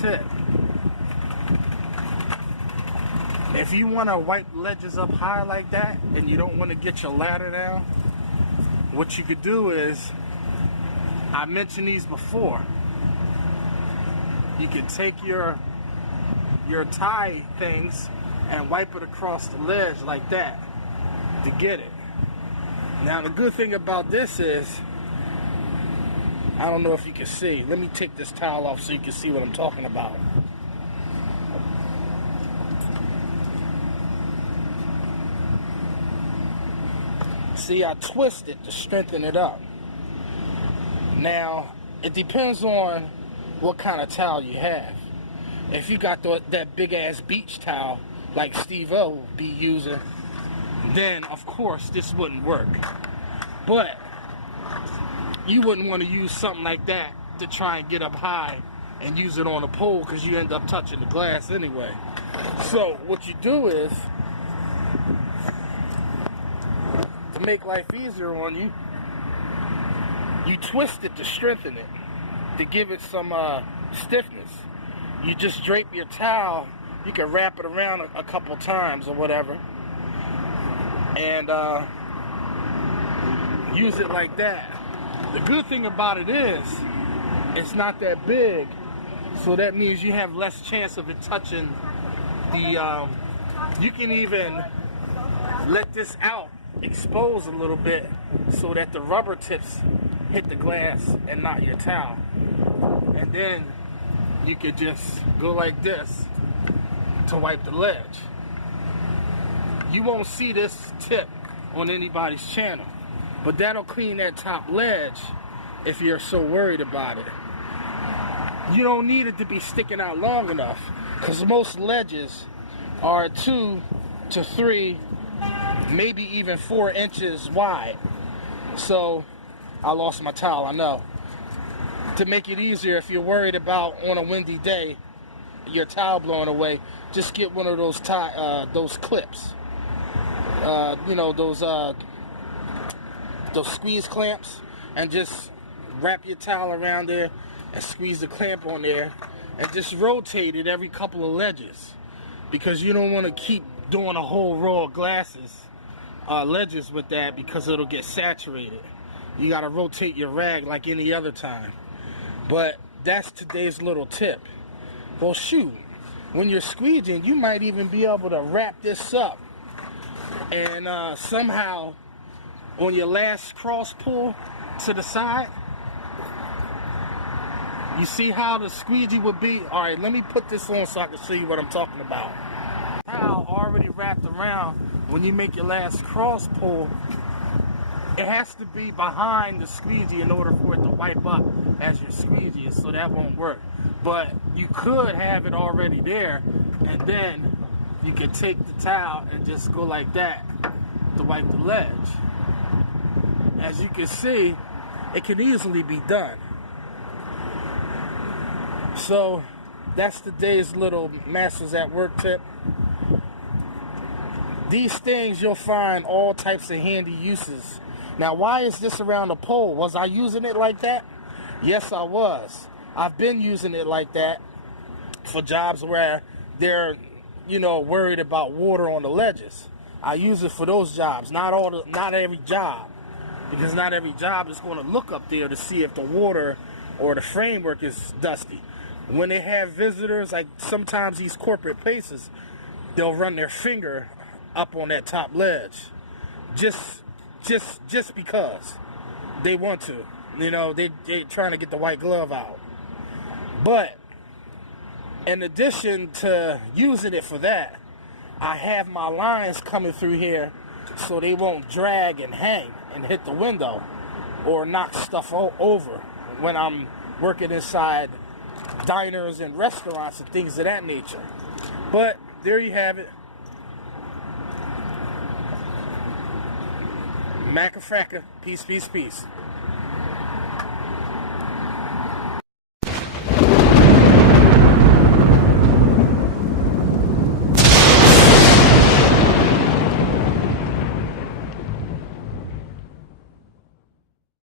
tip. If you want to wipe ledges up high like that and you don't want to get your ladder down, what you could do is, I mentioned these before, you can take your tie things and wipe it across the ledge like that to get it. Now the good thing about this is, I don't know if you can see. Let me take this towel off so you can see what I'm talking about. See, I twist it to strengthen it up. Now, it depends on what kind of towel you have. If you got that big ass beach towel like Steve-O be using, then of course this wouldn't work. But you wouldn't want to use something like that to try and get up high and use it on a pole, because you end up touching the glass anyway. So what you do is, to make life easier on you, you twist it to strengthen it, to give it some stiffness. You just drape your towel, you can wrap it around a couple times or whatever, and use it like that. The good thing about it is, it's not that big, so that means you have less chance of it touching the, you can even let this out, expose a little bit, so that the rubber tips hit the glass and not your towel. And then you could just go like this to wipe the ledge. You won't see this tip on anybody's channel, but that'll clean that top ledge if you're so worried about it. You don't need it to be sticking out long enough, because most ledges are 2 to 3, maybe even 4 inches wide. So, I lost my towel, I know. To make it easier, if you're worried about on a windy day your towel blowing away, just get one of those clips. You know, those squeeze clamps, and just wrap your towel around there and squeeze the clamp on there, and just rotate it every couple of ledges, because you don't want to keep doing a whole row of ledges with that, because it'll get saturated. You got to rotate your rag like any other time. But that's today's little tip. Well, shoot, when you're squeeging, you might even be able to wrap this up, and somehow on your last cross pull to the side, you see how the squeegee would be? Alright, let me put this on so I can show you what I'm talking about. Towel already wrapped around, when you make your last cross pull, it has to be behind the squeegee in order for it to wipe up as your squeegee, so that won't work. But you could have it already there, and then you could take the towel and just go like that to wipe the ledge. As you can see, it can easily be done. So that's today's little Masters at Work tip. These things, you'll find all types of handy uses. Now, why is this around a pole? Was I using it like that? Yes, I was. I've been using it like that for jobs where they're, you know, worried about water on the ledges. I use it for those jobs, not every job, because not every job is going to look up there to see if the water or the framework is dusty. When they have visitors, like sometimes these corporate places, they'll run their finger up on that top ledge, just because they want to. You know, they trying to get the white glove out. But in addition to using it for that, I have my lines coming through here so they won't drag and hang and hit the window or knock stuff over when I'm working inside diners and restaurants and things of that nature. But there you have it. Macafracka. Peace, peace, peace.